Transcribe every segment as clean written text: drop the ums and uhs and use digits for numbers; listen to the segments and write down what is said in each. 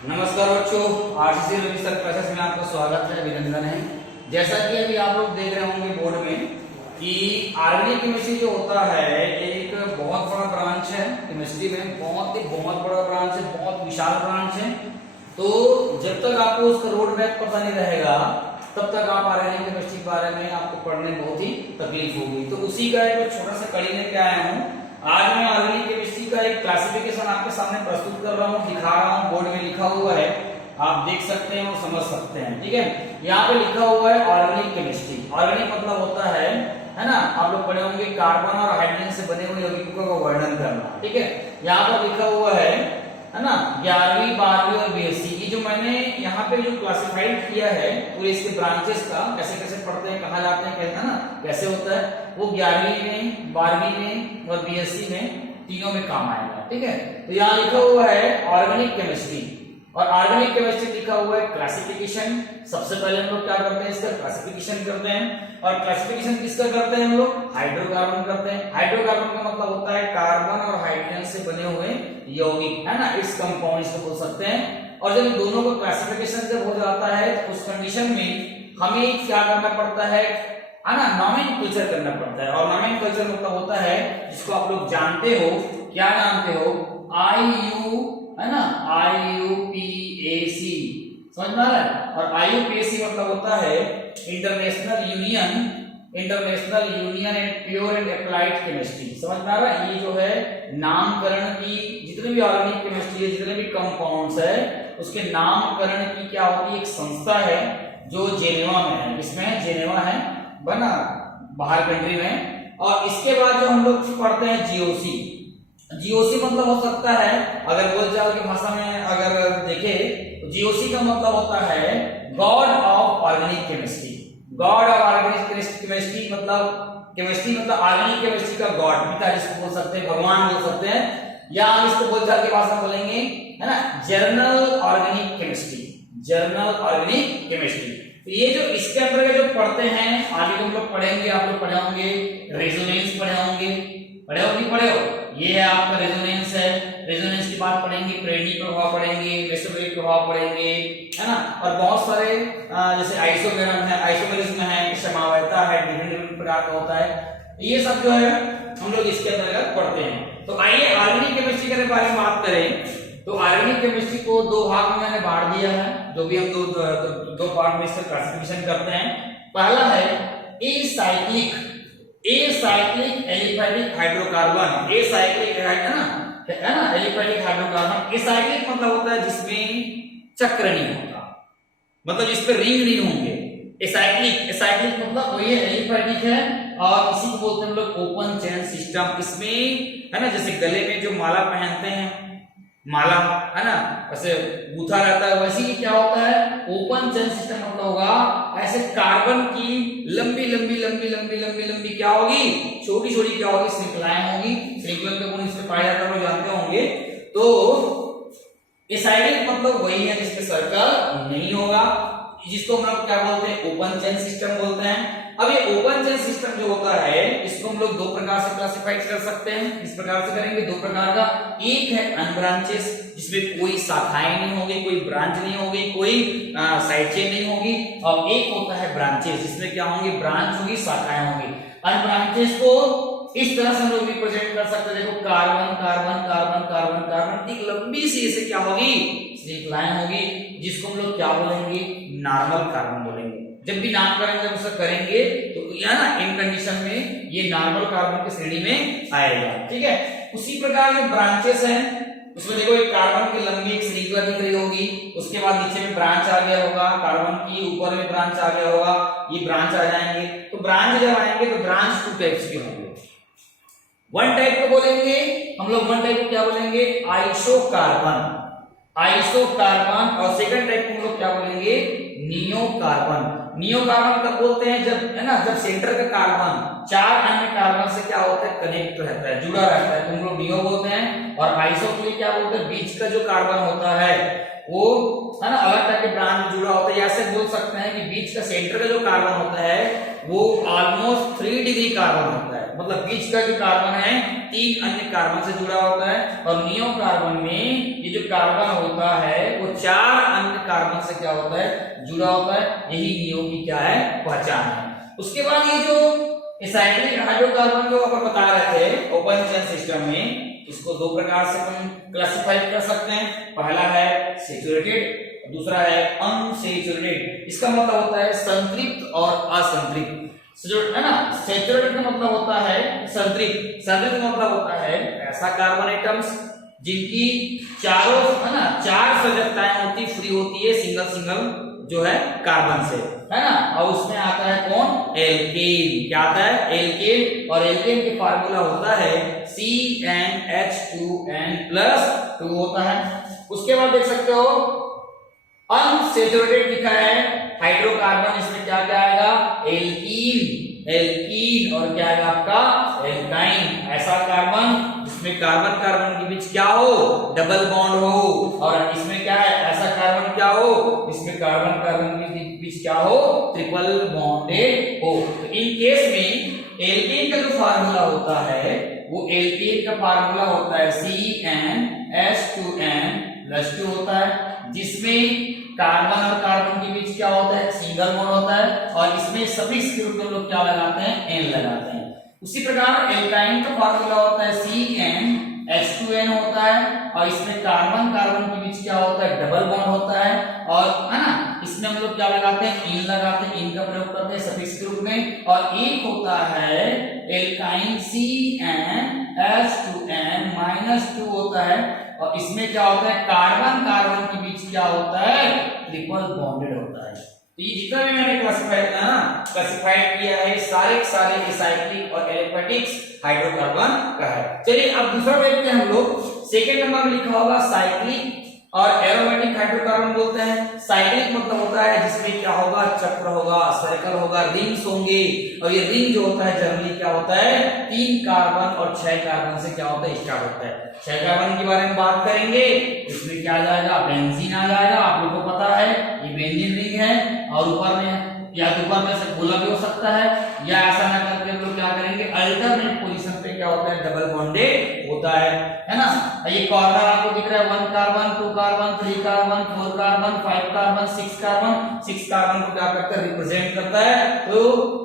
नमस्कार बच्चों, RCC Ravi sir classes में आपका स्वागत है, अभिनंदन है। जैसा कि अभी आप लोग देख रहे होंगे बोर्ड में कि ऑर्गेनिक केमिस्ट्री जो होता है एक बहुत बड़ा ब्रांच है केमिस्ट्री में, बहुत बड़ा ब्रांच है, बहुत विशाल ब्रांच है। तो जब तक आपको उसका रोड मैप पता नहीं रहेगा तब तक आप ऑर्गेनिक केमिस्ट्री के बारे में आपको पढ़ने में बहुत ही तकलीफ होगी। तो उसी का एक छोटा सा कड़ी लेके आया हूँ। आज मैं ऑर्गेनिक केमिस्ट्री का एक क्लासिफिकेशन आपके सामने प्रस्तुत कर रहा हूँ, दिखा रहा हूँ। बोर्ड में लिखा हुआ है, आप देख सकते हैं और समझ सकते हैं। ठीक है, यहाँ पे लिखा हुआ है ऑर्गेनिक केमिस्ट्री। ऑर्गेनिक मतलब होता है ना, आप लोग पढ़े होंगे कार्बन और हाइड्रोजन से बने हुए यौगिकों का वर्णन करना। ठीक है, यहाँ पर लिखा हुआ है ना 11वीं 12वीं और बीएससी की जो मैंने यहाँ पे जो क्लासिफाइड किया है पूरे इसके ब्रांचेस का, कैसे कैसे पढ़ते हैं, कहाँ जाते हैं, कहते हैं ना कैसे होता है, वो 11वीं में 12वीं में और बीएससी में तीनों में काम आएगा। ठीक है, तो यहाँ लिखा हुआ है ऑर्गेनिक केमिस्ट्री और ऑर्गेनिक केमिस्ट्री लिखा हुआ है क्लासिफिकेशन। सबसे पहले हम लोग क्या करते हैं, इसका क्लासिफिकेशन करते हैं। और क्लासिफिकेशन किसका करते हैं हम लोग, हाइड्रोकार्बन करते हैं। हाइड्रोकार्बन का मतलब होता है कार्बन और हाइड्रोजन से बने हुए यौगिक, है ना, इस कंपाउंड इसको बोल सकते हैं। और जब दोनों का क्लासिफिकेशन जब हो जाता है तो उस कंडीशन में हमें क्या करना पड़ता है ना, नॉमेनक्लेचर करना पड़ता है। और नॉमेनक्लेचर मतलब होता है जिसको आप लोग जानते हो, क्या जानते हो, IU, है ना, IUPAC, समझ में आ रहा है। और IUPAC मतलब होता है international union and pure and applied chemistry. समझ में आ रहा है, ये जो है नामकरण की जितने भी ऑर्गेनिक केमिस्ट्री है, जितने भी कंपाउंड्स है, उसके नामकरण की क्या होती है, एक संस्था है जो जेनेवा में है। इसमें जेनेवा है बना बाहर कंट्री में। और इसके बाद जो हम लोग पढ़ते हैं जीओसी मतलब हो सकता है, अगर बोलचाल की भाषा में अगर देखे तो जीओसी का मतलब होता है God of organic chemistry. God of organic chemistry मतलब ऑर्गेनिक केमिस्ट्री का गॉड, पिता जिसको बोल सकते हैं, भगवान बोल सकते हैं, या हम इसको बोलचाल की भाषा में बोलेंगे, है ना, जर्नल ऑर्गेनिक केमिस्ट्री। तो ये जो इसके अंदर के जो पढ़ते हैं, आगे हम लोग पढ़ेंगे, आप लोग पढ़े होंगे रेजोनेंस, पढ़े हो, ये है आपका रेजोनेंस है। रेजोनेंस की बात पढ़ेंगे, प्रेरणी प्रभाव पढ़ेंगे, मेसोमेरिक प्रभाव पढ़ेंगे, है ना। और बहुत सारे जैसे आइसोमेरिज्म है, समवायता है, विभिन्न प्रकार का होता है। ये सब जो है हम लोग इसके अंतर्गत पढ़ते हैं। तो आइए ऑर्गेनिक केमिस्ट्री के बारे में बात करें। तो ऑर्गेनिक केमिस्ट्री को दो भाग में मैंने बांट दिया है, जो भी हम दो पार्ट में इसका क्लासिफिकेशन करते हैं। पहला है एसाइक्लिक एलिफैटिक हाइड्रोकार्बन। एसाइक्लिक है ना एलिफैटिक हाइड्रोकार्बन। एसाइक्लिक मतलब होता है जिसमें चक्र नहीं होता, मतलब जिस पे रिंग नहीं होंगे। एसाइक्लिक मतलब वही है, एलिफैटिक है। और इसी को बोलते हैं हम लोग ओपन चेन सिस्टम। इसमें है ना, जैसे गले में जो माला पहनते हैं, माला है ना, ऐसे गूथा रहता है, वैसे ही क्या होता है, ओपन चेन सिस्टम मतलब होगा ऐसे कार्बन की लंबी क्या होगी, छोटी क्या होगी, श्रृंखलाएं होगी। श्रृंखला के गुण इसमें पाया जाता है, जानते होंगे। तो एसाइक्लिक मतलब वही है जिसके सर्कल नहीं होगा, जिसको हम लोग क्या बोलते हैं, ओपन चेन सिस्टम बोलते हैं। अब ये ओपन चेन सिस्टम जो होता है, इसको हम लोग दो प्रकार से क्लासिफाइड कर सकते हैं। इस प्रकार से करेंगे, दो प्रकार का। एक है अनब्रांचेस, जिसमें कोई शाखाएं नहीं होगी, कोई ब्रांच नहीं होगी, कोई साइड चेन नहीं होगी। और एक होता है ब्रांचेस, जिसमें क्या होंगे, ब्रांच होगी, शाखाएं होंगी। अनब्रांचेस को इस तरह से हम लोग रिप्रेजेंट कर सकते हैं, देखो carbon carbon carbon carbon carbon, एक लंबी सी ऐसे क्या होगी, श्रृंखलाएं होगी, जिसको हम लोग क्या बोलेंगे, नॉर्मल कार्बन बोलेंगे। जब भी नामकरण जब उसका करेंगे तो या ना इन कंडीशन में ये नॉर्मल कार्बन की श्रेणी में आएगा। ठीक है, उसी प्रकार में ब्रांचेस हैं, उसमें देखो एक कार्बन की लंबी एक श्रृंखला दिख रही होगी, उसके बाद नीचे में ब्रांच आ गया होगा, कार्बन की ऊपर में ब्रांच आ गया होगा, ये ब्रांच आ जाएंगे। तो ब्रांच जब आएंगे तो ब्रांच टू टाइप्स के होंगे। वन टाइप को बोलेंगे हम लोग, वन टाइप को क्या बोलेंगे, आइसोकार्बन। और सेकंड टाइप को हम लोग क्या बोलेंगे, नियोकार्बन। नियोकार्बन कब बोलते हैं, जब है ना, जब सेंटर का कार्बन चार अन्य कार्बन से क्या होता है, कनेक्ट रहता है, जुड़ा रहता है, तो हम लोग नियो बोलते हैं। और आइसो के लिए क्या बोलते हैं, बीच का जो कार्बन होता है वो है ना अलग टाइप के ब्रांच में जुड़ा होता है। ऐसे बोल सकते हैं कि बीच का सेंटर का जो कार्बन होता है वो ऑलमोस्ट 3 डिग्री कार्बन होता है, मतलब बीच का जो कार्बन है 3 अन्य कार्बन से जुड़ा होता है, और नियो कार्बन में ये जो कार्बन होता है वो 4 अन्य कार्बन से क्या होता है, जुड़ा होता है। यही नियो की क्या है, पहचान है। उसके बाद ये जो एसाइक्लिक हाइड्रोकार्बन जो अपन बता रहे थे ओपन चेन सिस्टम में, इसको दो प्रकार से हम क्लासिफाई कर सकते हैं। पहला है सैचुरेटेड, दूसरा है अनसैचुरेटेड। इसका मतलब होता है संतृप्त और असंतृप्त, है ना। सैचुरेटेड का मतलब होता है संतृप्त, संतृप्त का मतलब होता है ऐसा कार्बन एटम्स जिनकी चारों, है ना, 4 संयोजकताएं होती, फ्री होती है सिंगल सिंगल जो है कार्बन से, है ना। और उसमें आता है कौन, एल्केन। क्या आता है, एल्केन। और एल्केन के फार्मूला होता है CnH2n+2 होता है। उसके बाद देख सकते हो अनसैचुरेटेड लिखा है हाइड्रोकार्बन, इसमें क्या क्या आएगा, एल्कीन, एल्कीन, और क्या आएगा आपका, एल्काइन। ऐसा कार्बन जिसमें कार्बन कार्बन के बीच क्या हो, डबल बॉन्ड हो। और इसमें क्या है, ऐसा कार्बन क्या हो, इसमें कार्बन कार्बन के बीच क्या हो, ट्रिपल बॉन्डेड हो। तो इन केस में एल्केन का जो फार्मूला होता है वो एल्केन का फार्मूला होता है CnH2n+2 होता है, जिसमें कार्बन और कार्बन के बीच क्या होता है, सिंगल बॉन्ड होता है, और इसमें सफिक्स के रूप में हम लोग क्या लगाते हैं, n लगाते हैं। उसी प्रकार एल्काइन का फार्मूला होता है CnH2n होता है, और इसमें कार्बन कार्बन के बीच क्या होता है, डबल बॉन्ड होता है, और है ना, इसमें हम लोग क्या लगाते हैं, इन लगाते हैं, इन का प्रयोग करते हैं सफिक्स के रूप में। और एक होता है एल्काइन CnH2n-2 होता है, और इसमें क्या होता है, कार्बन कार्बन के बीच क्या होता है, ट्रिपल बॉन्डेड होता है। तो ये जितना भी मैंने क्लासिफाइड किया है सारे सारे एसाइक्लिक और एलिफेटिक्स हाइड्रोकार्बन का है। चलिए अब दूसरा देखते हैं हम लोग। सेकंड नंबर में लिखा होगा साइक्लिक और एरोमेटिक हाइड्रोकार्बन बोलते हैं। साइक्लिक मतलब होता है जिसमें क्या होगा, चक्र होगा, सर्कल होगा, रिंग्स होंगे, और ये रिंग जो होता है जनरली क्या होता है, 3 कार्बन और 6 कार्बन से क्या होता है, स्टार्ट होता है। 6 कार्बन के बारे में बात करेंगे, इसमें क्या आ जाएगा, बेंजीन आ जाएगा। आप लोगों को पता है ये बेंजीन रिंग है, और ऊपर में या तो ऊपर में से गोला भी हो सकता है, या ऐसा ना करके हम लोग क्या करेंगे, अल्टरनेट पोजीशन पे क्या होता है, डबल बॉन्डेड होता है ना। ये कॉर्नर आपको दिख रहा है 1 carbon, 2 carbon, 3 carbon, 4 carbon, 5 carbon, 6 carbon. 6 carbon को क्या करता है, रिप्रेजेंट करता है। तो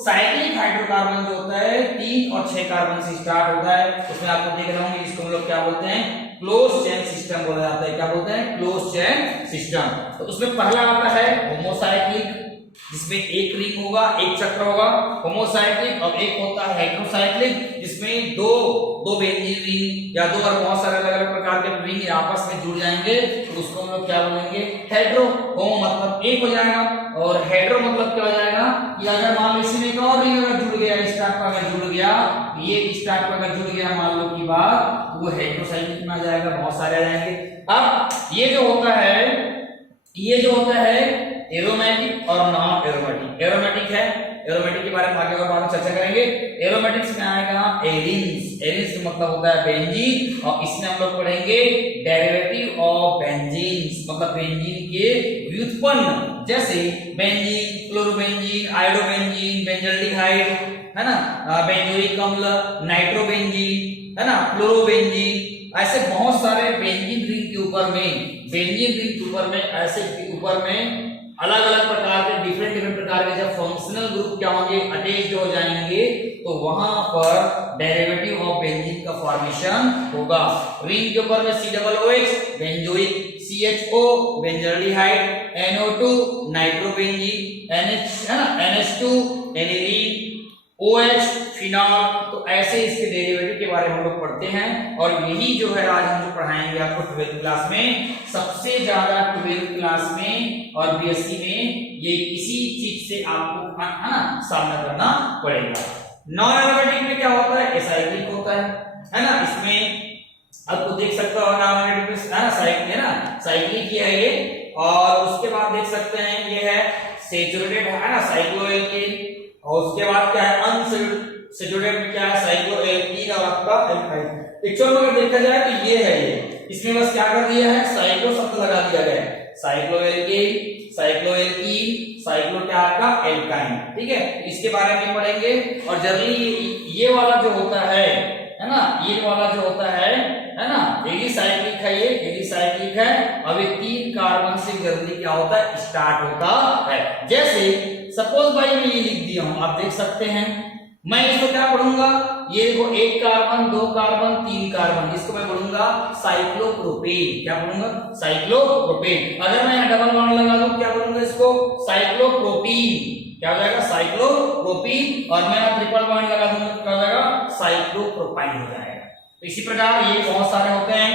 साइक्लिक हाइड्रोकार्बन जो होता है 3 और 6 कार्बन से स्टार्ट होता है। उसमें आपको देख रहे होंगे, इसको हम लोग क्या बोलते हैं, क्लोज चेन सिस्टम बोला जाता है। क्या बोलते हैं, क्लोज चेन सिस्टम। तो उसमें पहला आता है होमोसाइक्लिक, जिसमें एक रिंग होगा, एक चक्र होगा, होमोसाइक्लिक। और एक होता है हेटेरोसाइक्लिक, जिसमें दो बेंजीन रिंग या दो और बहुत सारे अलग अलग प्रकार के रिंग आपस में जुड़ जाएंगे, तो उसको हम लोग क्या बोलेंगे, हेटेरो। होमो मतलब एक हो जाएगा, और हेटेरो मतलब क्या हो जाएगा कि अगर मान लो इसमें एक और रिंग अगर जुड़ गया, इस टाइप का अगर जुड़ गया, ये इस टाइप का अगर जुड़ गया मान लो की बात, वो हेटेरोसाइक्लिक में आ जाएगा, बहुत सारे आ जाएंगे। अब ये जो होता है एरोमेटिक और नॉन एरोमेटिक। एरोमेटिक है, एरोमेटिक के बारे में आगे और बाद में चर्चा करेंगे। एरोमेटिक्स में आएगा एरिन्स। एरिन्स का मतलब होता है बेंजीन, और इसमें हम लोग पढ़ेंगे डेरिवेटिव ऑफ बेंजीन, मतलब बेंजीन के व्युत्पन्न, जैसे बेंजीन, क्लोरोबेंजीन, आयोडोबेंजीन, बेंजल्डिहाइड, है ना, बेंजोइक अम्ल, नाइट्रोबेंजीन, है ना, फ्लोरोबेंजीन। ऐसे बहुत सारे बेंजीन रिंग के ऊपर में ऐसे ऊपर में अलग अलग प्रकार के डिफरेंट प्रकार के जब फंक्शनल ग्रुप क्या होंगे, अटैच्ड हो जाएंगे, तो वहां पर डेरिवेटिव ऑफ बेंजीन का फॉर्मेशन होगा। रिंग के ऊपर में COOH benzoic, CHO benzaldehyde, NO2 nitrobenzene, NH है ना, NH2 एनिलीन, OH फिनॉल। तो ऐसे इसके डेरिवेटिव के बारे में हम लोग पढ़ते हैं, और यही जो है आज हम जो पढ़ाएंगे आपको 12th क्लास में। सबसे ज्यादा 12th क्लास में और BSc में ये इसी चीज से आपको है ना सामना करना पड़ेगा। नॉन एरोमेटिक में क्या होता है, एसाइक्लिक होता है ना। इसमें आपको देख सकते हो नॉन एरोमेटिक में है ना, साइक्लिक है ना, साइक्लिक ही है ये। और उसके बाद देख सकते हैं ये है सैचुरेटेड है ना, साइक्लोएल्केन। और उसके बाद क्या है, अनसैचुरेटेड में क्या है, साइक्लोएल्कीन और आपका एल्काइन। एक्चुअल में अगर देखा जाए तो ये है, ये इसमें बस क्या कर दिया है, साइक्लो शब्द लगा दिया गया है। साइक्लोएल्केन, साइक्लोएल्कीन, साइक्लो क्या क्या आपका एल्काइन, ठीक है। इसके बारे में पढ़ेंगे। और जनरली ये वाला जो होता है ना, ये वाला जो होता है ना, एलिसाइक्लिक है, ये एलिसाइक्लिक है। अब ये 3 कार्बन से जल्दी क्या होता है, स्टार्ट होता है। जैसे सपोज भाई मैं ये लिख दिया हूं, आप देख सकते हैं, मैं इसको क्या पढ़ूंगा, ये देखो 1 कार्बन 2 कार्बन 3 कार्बन, इसको मैं पढ़ूंगा साइक्लोप्रोपेन। क्या पढ़ूंगा, साइक्लोप्रोपेन। अगर मैं यहां डबल बॉन्ड लगा दूं, क्या बोलूंगा इसको, साइक्लोप्रोपीन। क्या हो जाएगा, साइक्लोप्रोपीन। और मैं ट्रिपल बॉन्ड लगा दूंगा तो क्या हो जाएगा, साइक्लोप्रोपाइन हो जाएगा। तो इसी प्रकार ये बहुत सारे होते हैं,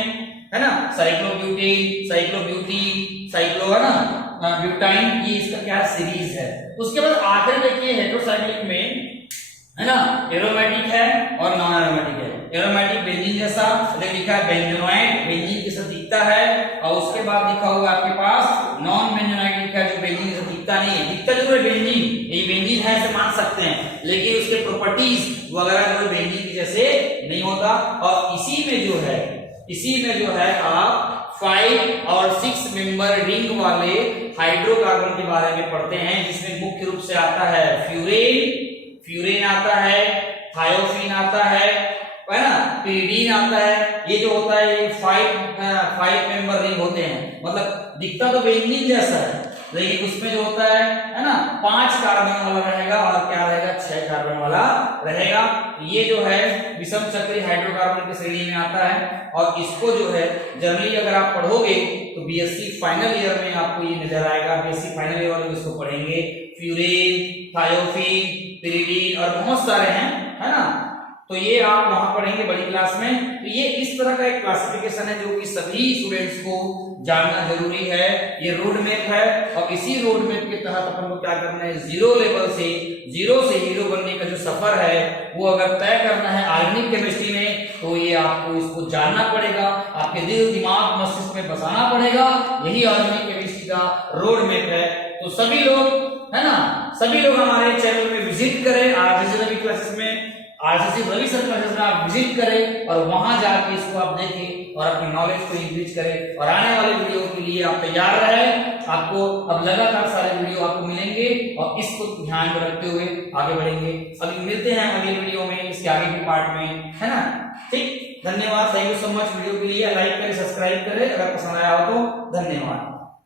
है ना, साइक्लोब्यूटेन, साइक्लोब्यूटीन, साइक्लो, है ना, ब्यूटाइन, ये इसका क्या सीरीज है। उसके बाद आखिर देखिए हेटेरोसाइक्लिक में, है ना, एरोमेटिक है और नॉन एरोमेटिक है। एरोमेटिक बेंजीन जैसा लिखा है, बेंजोनाइट बेंजीन जैसा दिखता है। और उसके बाद लिखा हुआ आपके पास नॉन बेंजोनाइट लिखा है, जो बेंजीन जैसा दिखता नहीं है, दिखता जरूर है बेंजीन, ये बेंजीन है ऐसे मान सकते हैं, लेकिन उसके प्रॉपर्टीज वगैरह जो बेंजीन की जैसे नहीं होता। और इसी में जो है आप 5 और 6 मेंबर रिंग वाले हाइड्रोकार्बन के बारे में पढ़ते हैं, जिसमें मुख्य रूप से आता है फ्यूरेन आता है, थायोफीन आता है ना, पिरिडीन आता है। ये जो होता है ये 5 मेंबर रिंग होते हैं, मतलब दिखता तो बेंजीन जैसा है, लेकिन उसमें जो होता है ना, 5 कार्बन वाला रहेगा और क्या रहेगा, 6 कार्बन वाला रहेगा। ये जो है विषम चक्रीय हाइड्रोकार्बन की श्रेणी में आता है। और इसको जो है जनरली अगर आप पढ़ोगे तो बीएससी फाइनल ईयर में आपको ये नजर आएगा। बीएससी फाइनल ईयर वाले इसको पढ़ेंगे, फ्यूरेन, थायोफीन, पिरिडीन और बहुत सारे हैं, है ना। तो ये आप वहां पढ़ेंगे बड़ी क्लास में। तो ये इस तरह का एक क्लासिफिकेशन है जो कि सभी स्टूडेंट्स को जानना जरूरी है। ये रोड मैप है और इसी रोड मैप के तहत अपन को क्या करना है, जीरो लेवल से हीरो बनने का जो सफर है वो अगर तय करना है ऑर्गेनिक केमिस्ट्री में, तो ये आपको इसको जानना पड़ेगा, आपके दिल दिमाग मस्तिष्क में बसाना पड़ेगा। यही ऑर्गेनिक केमिस्ट्री का रोड मैप है। तो सभी लोग, है ना, सभी लोग हमारे चैनल में विजिट करें, आरसीसी रवि क्लासेस में, आरसीसी रवि सर क्लासेस में आप विजिट करें और वहां जाके इसको आप देखें और अपनी नॉलेज को इंक्रीज करें। और आने वाले वीडियो के लिए आप तैयार रहें, आपको अब लगातार सारे वीडियो आपको मिलेंगे और इसको ध्यान में रखते हुए आगे बढ़ेंगे। अभी मिलते हैं अगले वीडियो में, इसके आगे के पार्ट में, है ना। ठीक, धन्यवाद, thank you so much. Video के लिए लाइक करें, सब्सक्राइब करें, अगर पसंद आया हो तो धन्यवाद।